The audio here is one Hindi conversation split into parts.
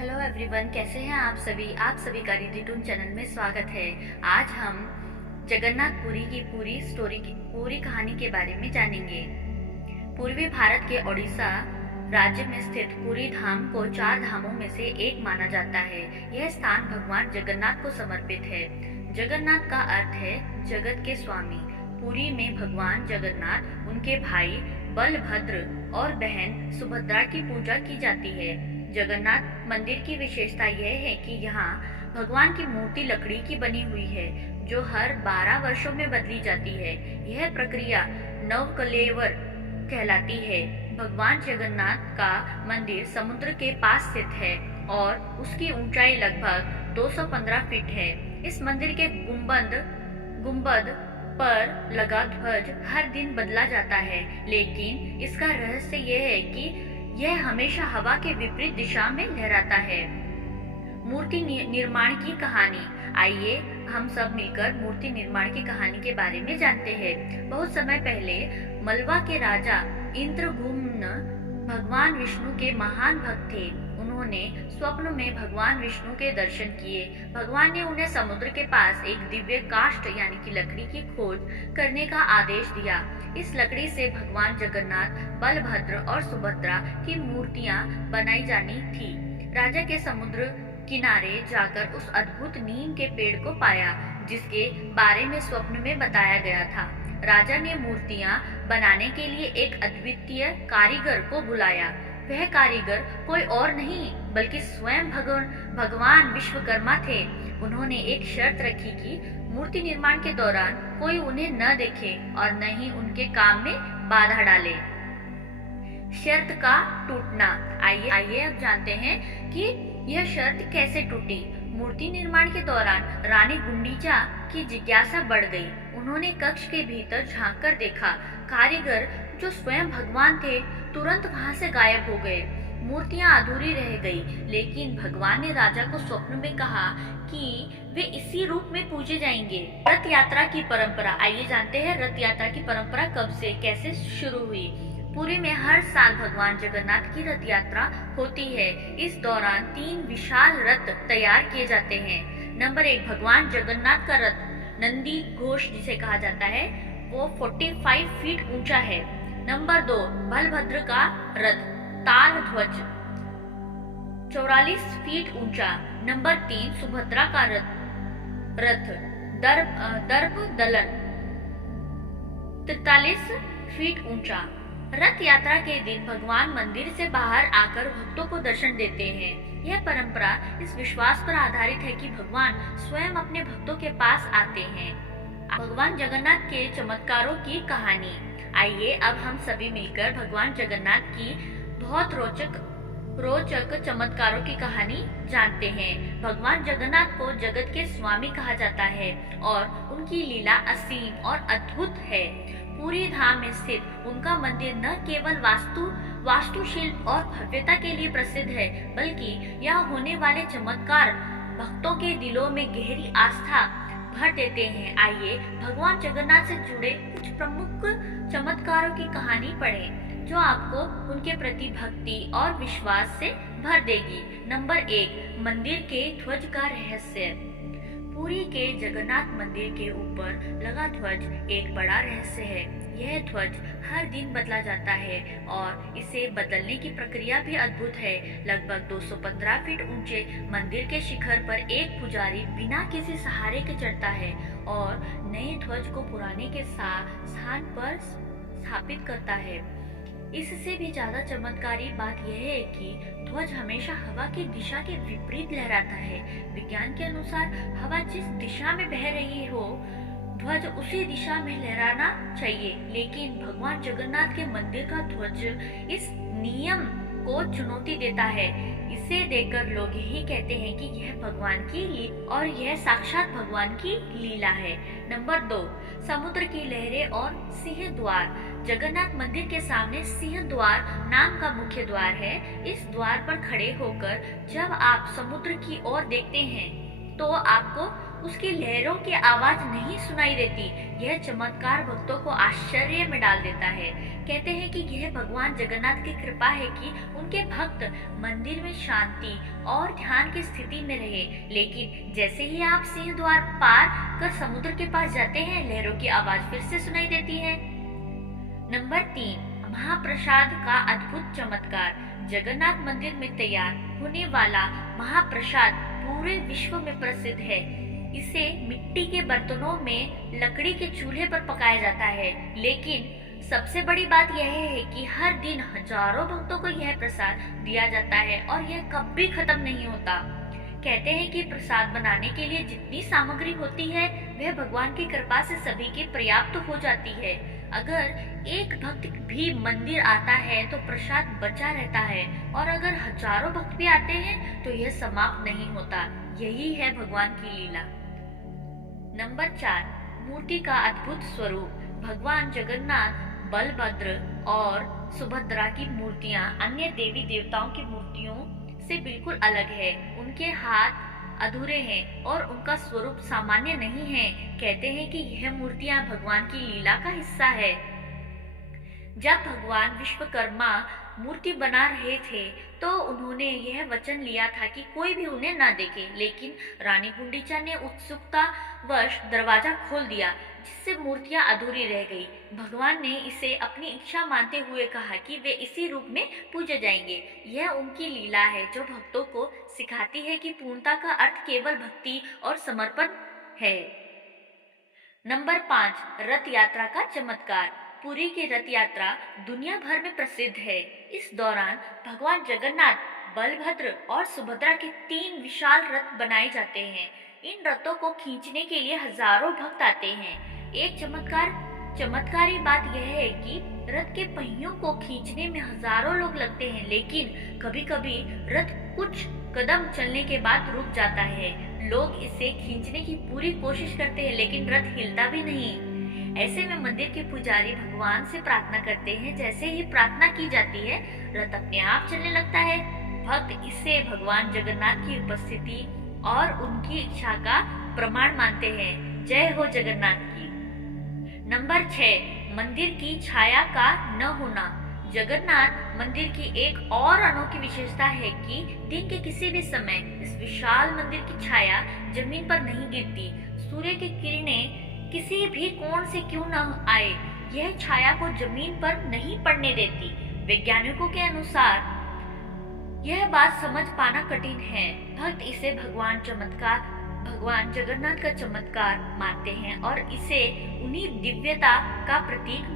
हेलो एवरीवन, कैसे हैं आप सभी का रिद्धि टून चैनल में स्वागत है। आज हम जगन्नाथपुरी की पूरी कहानी के बारे में जानेंगे। पूर्वी भारत के ओडिशा राज्य में स्थित पुरी धाम को 4 धामों में से एक माना जाता है। यह स्थान भगवान जगन्नाथ को समर्पित है। जगन्नाथ का अर्थ है जगत के स्वामी। पुरी में भगवान जगन्नाथ, उनके भाई बलभद्र और बहन सुभद्रा की पूजा की जाती है। जगन्नाथ मंदिर की विशेषता यह है कि यहाँ भगवान की मूर्ति लकड़ी की बनी हुई है, जो हर 12 वर्षों में बदली जाती है। यह प्रक्रिया नवकलेवर कहलाती है। भगवान जगन्नाथ का मंदिर समुद्र के पास स्थित है और उसकी ऊंचाई लगभग 215 फीट है। इस मंदिर के गुंबद पर लगा ध्वज हर दिन बदला जाता है, लेकिन इसका रहस्य यह है कि यह हमेशा हवा के विपरीत दिशा में लहराता है। मूर्ति निर्माण की कहानी। आइए हम सब मिलकर मूर्ति निर्माण की कहानी के बारे में जानते हैं। बहुत समय पहले मलवा के राजा इंद्रगुम्न भगवान विष्णु के महान भक्त थे। उन्होंने स्वप्न में भगवान विष्णु के दर्शन किए। भगवान ने उन्हें समुद्र के पास एक दिव्य काष्ठ यानी कि लकड़ी की खोज करने का आदेश दिया। इस लकड़ी से भगवान जगन्नाथ, बलभद्र और सुभद्रा की मूर्तियां बनाई जानी थी। राजा के समुद्र किनारे जाकर उस अद्भुत नीम के पेड़ को पाया, जिसके बारे में स्वप्न में बताया गया था। राजा ने मूर्तियां बनाने के लिए एक अद्वितीय कारीगर को बुलाया। वह कारीगर कोई और नहीं बल्कि स्वयं भगवान विश्वकर्मा थे। उन्होंने एक शर्त रखी कि मूर्ति निर्माण के दौरान कोई उन्हें न देखे और न ही उनके काम में बाधा डाले। शर्त का टूटना। आइए अब जानते हैं कि यह शर्त कैसे टूटी। मूर्ति निर्माण के दौरान रानी गुंडीचा की जिज्ञासा बढ़ गई। उन्होंने कक्ष के भीतर झांक कर देखा। कारीगर, जो स्वयं भगवान थे, तुरंत वहां से गायब हो गए। मूर्तियां अधूरी रह गई, लेकिन भगवान ने राजा को स्वप्न में कहा कि वे इसी रूप में पूजे जाएंगे। रथ यात्रा की परंपरा। आइए जानते हैं रथ यात्रा की परंपरा कब से कैसे शुरू हुई। पुरी में हर साल भगवान जगन्नाथ की रथ यात्रा होती है। इस दौरान 3 विशाल रथ तैयार किए जाते हैं। नंबर 1, भगवान जगन्नाथ का रथ नंदी घोष जिसे कहा जाता है, वो 45 फीट ऊंचा है। नंबर 2, बलभद्र का रथ ताल ध्वज 44 फीट ऊंचा। नंबर 3, सुभद्रा का रथ दर्प दलन 43 फीट ऊंचा। रथ यात्रा के दिन भगवान मंदिर से बाहर आकर भक्तों को दर्शन देते हैं। यह परंपरा इस विश्वास पर आधारित है कि भगवान स्वयं अपने भक्तों के पास आते हैं। भगवान जगन्नाथ के चमत्कारों की कहानी। आइए अब हम सभी मिलकर भगवान जगन्नाथ की बहुत रोचक चमत्कारों की कहानी जानते हैं। भगवान जगन्नाथ को जगत के स्वामी कहा जाता है और उनकी लीला असीम और अद्भुत है। पूरी धाम में स्थित उनका मंदिर न केवल वास्तुशिल्प और भव्यता के लिए प्रसिद्ध है, बल्कि यहाँ होने वाले चमत्कार भक्तों के दिलों में गहरी आस्था भर देते हैं। आइए भगवान जगन्नाथ से जुड़े कुछ प्रमुख चमत्कारों की कहानी पढ़ें, जो आपको उनके प्रति भक्ति और विश्वास से भर देगी। नंबर 1, मंदिर के ध्वज का रहस्य। पुरी के जगन्नाथ मंदिर के ऊपर लगा ध्वज एक बड़ा रहस्य है। यह ध्वज हर दिन बदला जाता है और इसे बदलने की प्रक्रिया भी अद्भुत है। लगभग 215 फीट ऊंचे मंदिर के शिखर पर एक पुजारी बिना किसी सहारे के चढ़ता है और नए ध्वज को पुराने के स्थान पर स्थापित करता है। इससे भी ज्यादा चमत्कारी बात यह है कि ध्वज हमेशा हवा की दिशा के विपरीत लहराता है। विज्ञान के अनुसार हवा जिस दिशा में बह रही हो, ध्वज उसी दिशा में लहराना चाहिए, लेकिन भगवान जगन्नाथ के मंदिर का ध्वज इस नियम को चुनौती देता है। इसे देखकर लोग यही कहते हैं कि यह भगवान की और यह साक्षात भगवान की लीला है। नंबर 2, समुद्र की लहरें और सिंह द्वार। जगन्नाथ मंदिर के सामने सिंह द्वार नाम का मुख्य द्वार है। इस द्वार पर खड़े होकर जब आप समुद्र की ओर देखते हैं तो आपको उसकी लहरों की आवाज नहीं सुनाई देती। यह चमत्कार भक्तों को आश्चर्य में डाल देता है। कहते हैं कि यह भगवान जगन्नाथ की कृपा है कि उनके भक्त मंदिर में शांति और ध्यान की स्थिति में रहे। लेकिन जैसे ही आप सिंह द्वार पार कर समुद्र के पास जाते हैं, लहरों की आवाज फिर से सुनाई देती है। नंबर 3, महाप्रसाद का अद्भुत चमत्कार। जगन्नाथ मंदिर में तैयार होने वाला महाप्रसाद पूरे विश्व में प्रसिद्ध है। इसे मिट्टी के बर्तनों में लकड़ी के चूल्हे पर पकाया जाता है, लेकिन सबसे बड़ी बात यह है कि हर दिन हजारों भक्तों को यह प्रसाद दिया जाता है और यह कभी खत्म नहीं होता। कहते हैं कि प्रसाद बनाने के लिए जितनी सामग्री होती है वह भगवान की कृपा से सभी की पर्याप्त हो जाती है। अगर एक भक्त भी मंदिर आता है तो प्रसाद बचा रहता है, और अगर हजारों भक्त भी आते हैं तो यह समाप्त नहीं होता। यही है भगवान की लीला। नंबर 4, मूर्ति का अद्भुत स्वरूप। भगवान जगन्नाथ, बलभद्र और सुभद्रा की मूर्तियां अन्य देवी देवताओं की मूर्तियों से बिल्कुल अलग है। उनके हाथ अधूरे हैं और उनका स्वरूप सामान्य नहीं है। कहते हैं कि यह मूर्तियां भगवान की लीला का हिस्सा है। जब भगवान विश्वकर्मा मूर्ति बना रहे थे तो उन्होंने यह वचन लिया था कि कोई भी उन्हें ना देखे, लेकिन रानी गुंडीचा ने उत्सुकतावश दरवाजा खोल दिया, जिससे मूर्तियां अधूरी रह गई। भगवान ने इसे अपनी इच्छा मानते हुए कहा कि वे इसी रूप में पूजे जाएंगे। यह उनकी लीला है जो भक्तों को सिखाती है कि पूर्णता का अर्थ केवल भक्ति और समर्पण है। नंबर 5, रथ यात्रा का चमत्कार। पुरी की रथ यात्रा दुनिया भर में प्रसिद्ध है। इस दौरान भगवान जगन्नाथ, बलभद्र और सुभद्रा के 3 विशाल रथ बनाए जाते हैं। इन रथों को खींचने के लिए हजारों भक्त आते हैं। एक चमत्कारी बात यह है कि रथ के पहियों को खींचने में हजारों लोग लगते हैं, लेकिन कभी-कभी रथ कुछ कदम चलने के बाद रुक जाता है। लोग इसे खींचने की पूरी कोशिश करते हैं, लेकिन रथ हिलता भी नहीं। ऐसे में मंदिर के पुजारी भगवान से प्रार्थना करते हैं। जैसे ही प्रार्थना की जाती है, रथ अपने आप चलने लगता है। भक्त इसे भगवान जगन्नाथ की उपस्थिति और उनकी इच्छा का प्रमाण मानते हैं। जय हो जगन्नाथ की। नंबर 6, मंदिर की छाया का न होना। जगन्नाथ मंदिर की एक और अनोखी विशेषता है कि दिन के किसी भी समय इस विशाल मंदिर की छाया जमीन पर नहीं गिरती। सूर्य की किरणें किसी भी कोण से क्यों न आए, यह छाया को जमीन पर नहीं पड़ने देती। वैज्ञानिकों के अनुसार यह बात समझ पाना कठिन है। भक्त इसे भगवान जगन्नाथ का चमत्कार मानते हैं और इसे उन्हीं दिव्यता का प्रतीक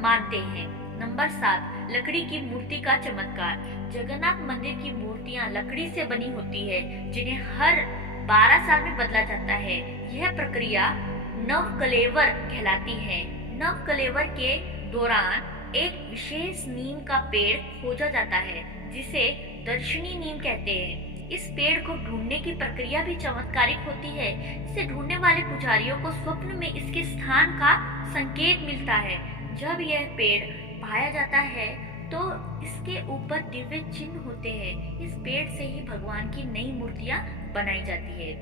मानते हैं। नंबर 7, लकड़ी की मूर्ति का चमत्कार। जगन्नाथ मंदिर की मूर्तियां लकड़ी से बनी होती है, जिन्हें हर 12 साल में बदला जाता है। यह प्रक्रिया नवकलेवर कहलाती है। नवकलेवर के दौरान एक विशेष नीम का पेड़ खोजा जाता है, जिसे दर्शनी नीम कहते हैं। इस पेड़ को ढूंढने की प्रक्रिया भी चमत्कारिक होती है। इसे ढूंढने वाले पुजारियों को स्वप्न में इसके स्थान का संकेत मिलता है। जब यह पेड़ पाया जाता है तो इसके ऊपर दिव्य चिन्ह होते हैं। इस पेड़ से ही भगवान की नई मूर्तियां बनाई जाती है।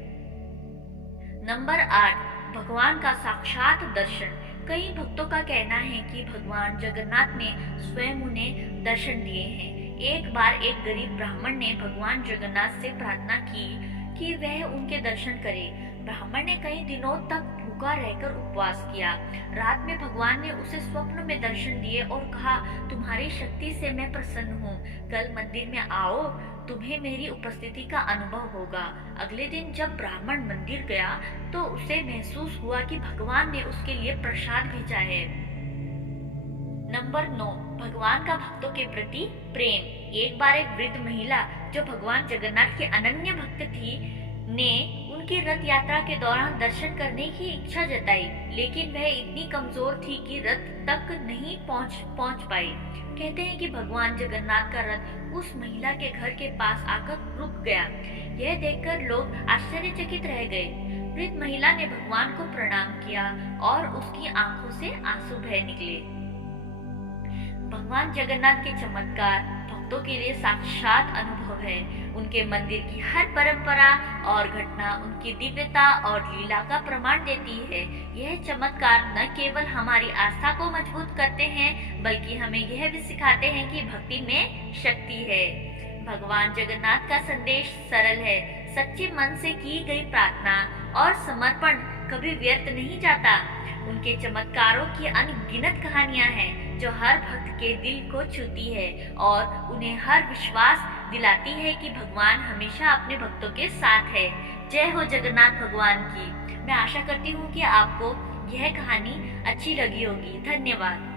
नंबर 8, भगवान का साक्षात दर्शन। कई भक्तों का कहना है कि भगवान जगन्नाथ ने स्वयं उन्हें दर्शन दिए हैं। एक बार एक गरीब ब्राह्मण ने भगवान जगन्नाथ से प्रार्थना की कि वह उनके दर्शन करे। ब्राह्मण ने कई दिनों तक भूखा रहकर उपवास किया। रात में भगवान ने उसे स्वप्न में दर्शन दिए और कहा, तुम्हारी शक्ति से मैं प्रसन्न हूँ। कल मंदिर में आओ, तुम्हें मेरी उपस्थिति का अनुभव होगा। अगले दिन जब ब्राह्मण मंदिर गया तो उसे महसूस हुआ कि भगवान ने उसके लिए प्रसाद भेजा है। नंबर 9, भगवान का भक्तों के प्रति प्रेम। एक बार एक वृद्ध महिला जो भगवान जगन्नाथ की अनन्य भक्त थी ने उनकी रथ यात्रा के दौरान दर्शन करने की इच्छा जताई, लेकिन वह इतनी कमजोर थी कि रथ तक नहीं पहुंच पाई। कहते हैं कि भगवान जगन्नाथ का रथ उस महिला के घर के पास आकर रुक गया। यह देखकर लोग आश्चर्यचकित रह गए। वृद्ध महिला ने भगवान को प्रणाम किया और उसकी आंखों से आंसू बह निकले। भगवान जगन्नाथ के चमत्कार भक्तों के लिए साक्षात अनुभव है। उनके मंदिर की हर परंपरा और घटना उनकी दिव्यता और लीला का प्रमाण देती है। यह चमत्कार न केवल हमारी आस्था को मजबूत करते हैं, बल्कि हमें यह भी सिखाते हैं कि भक्ति में शक्ति है। भगवान जगन्नाथ का संदेश सरल है। सच्चे मन से की गई प्रार्थना और समर्पण कभी व्यर्थ नहीं जाता। उनके चमत्कारों की अनगिनत कहानियां हैं जो हर भक्त के दिल को छूती है और उन्हें हर विश्वास दिलाती है कि भगवान हमेशा अपने भक्तों के साथ है। जय हो जगन्नाथ भगवान की। मैं आशा करती हूँ कि आपको यह कहानी अच्छी लगी होगी। धन्यवाद।